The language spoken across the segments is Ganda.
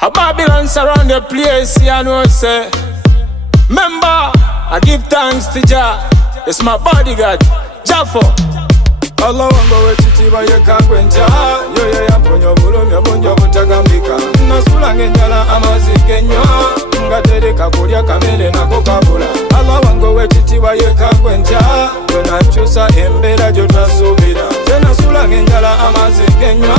A Babylon surround the place, you know say. Remember, I give thanks to Jah. It's my bodyguard, Jafo. Allah wango wechitiba yekakwenja. Yoye yamponyo bulumi obunjo butagambika. Nasula ngenjala amazigenyo. Ngatereka kulya kamere nako kabula. Allah wango wechitiba yekakwenja. Wenachusa embera jotasubira. Nasula ngenjala amazigenyo.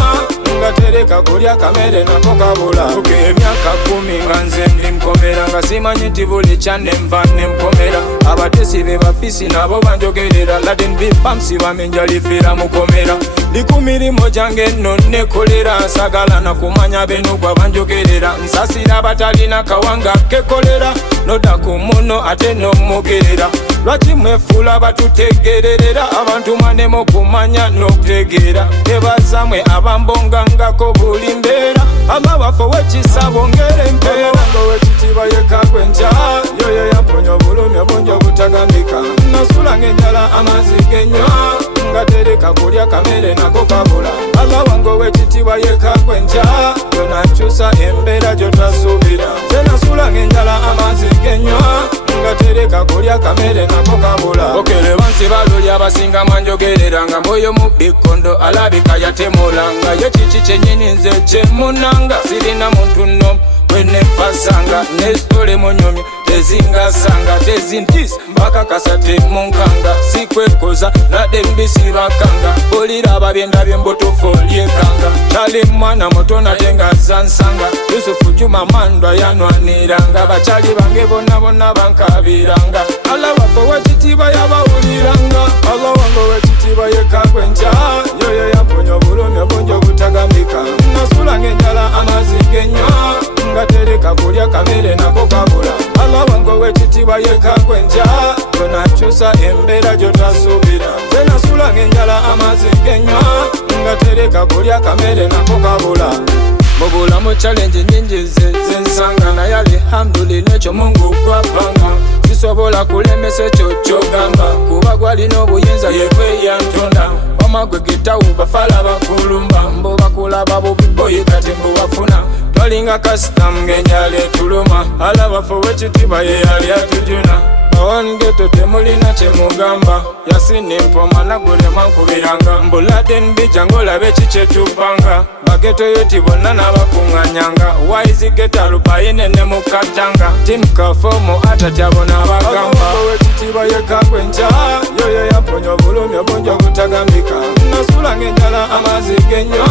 Ngatereka kulya kamere nako kabula. Emyaka 10 nga nze ndi mkomera. Nga simanyi nti buli kyane nva ne mkomera. Abatesi be bafisi nabo banjogerera. Laden bipamsi bamenja lifira mukomera. Likumirimu jange nno nekolera. Nsagala na kumanya beno gwa banjogerera. Nsasira abatalina kawanga kekolera. Noda ku muno ate nomugerera. Lwaki mwefula batutegererera. Abantu mwanemo kumanya n'okutegeera. Tebazamwe abambongangako buli mbeera. Amabafo wekisabo ngere mpeera. Wango wekitiba yekakwenja. Yoyo yamponya obulumi obungi obutagambika. Nasula ngenjala amazigenyo. Ngatereka kulya kamere nako kabula. Allah wango wekitiba yekakwenja. Wenachusa embera jotasubira. Nasula ngenjala amazigenyo. Ngatereka kulya kamere nako kabula. Okere bansi baluli abasinga manjogerera. Nga mwoyo mu bikondo alabika yatemulanga. Yechichi chenyini nze chemunanga. Sirina muntu nno wenefasanga. Nesitole munyomya tezingasanga. Tezintisa mpaka kasate munkanga. Sikwekoza nade mbisi bakanga. Bolira ababyenda byembutufu lyekanga. Chali mwana muto natenga zansanga. Yusufu Juma Mandwa yanwaniranga. Bachali bange bonna bonna bankabiranga. Allah wafo wekitiba yabawuliranga. Allah wango wekitiba yekakwenja. Yoyo yamponya obulumi obungi obutagambika. Nasula ngenjala amazigenyo. Ngatereka kulya kamere nako kabula. Allah wango wekitiba yekakwenja. Wenachusa embera jotasubira. Nasula ngenjala amazigenyo. Ngatereka kulya kamere nako kabula. Mubulamu challenge nyingi zensanga. Naye alhamdulillah ekyo Mungu gwapanga. Sisobola kulemesa ekyo kyogamba. Kuba gwalina obuyinza yekweyantonda. Wamagwe gitawo bafala bakulumba. Mbo bakulaba bubi boyi kati mbo bafuna. Twalinga custom ngenjala etuluma. Alabafo wekitiba ye yali atujuna. Awangeto temulina kyemugamba. Yasine mpoma nagulema nkubiranga. Mbulade nbija ngolabe kiketupanga. Bageto yoti bonna n'abakunganyanga. Wise geta lubayine ne mukatanga. Tim kafomo atatyabona bagamba. Wekitiba yekakwenja. Yoyo yamponya obulumi obungi obutagambika. Nasula ngenjala amazigenyo.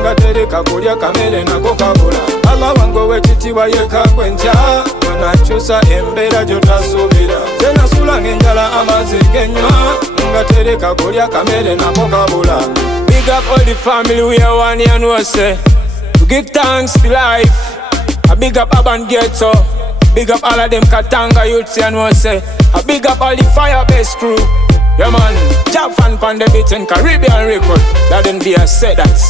Ngatereka kulya kamere nako kabula. Allah wango wekitiba yekakwenja. Wenachusa embera jotasubira. Nasula ngenjala amazigenyo. Ngatereka kulya kamere nako kabula. Big up all the family, we are one and we say. To give thanks for life. A big up Aban Ghetto. Big up all of them Katanga youths and we say. A big up all the Firebase crew. Yeah man, Japan pan the beat and Caribbean record. That didn't be a set that.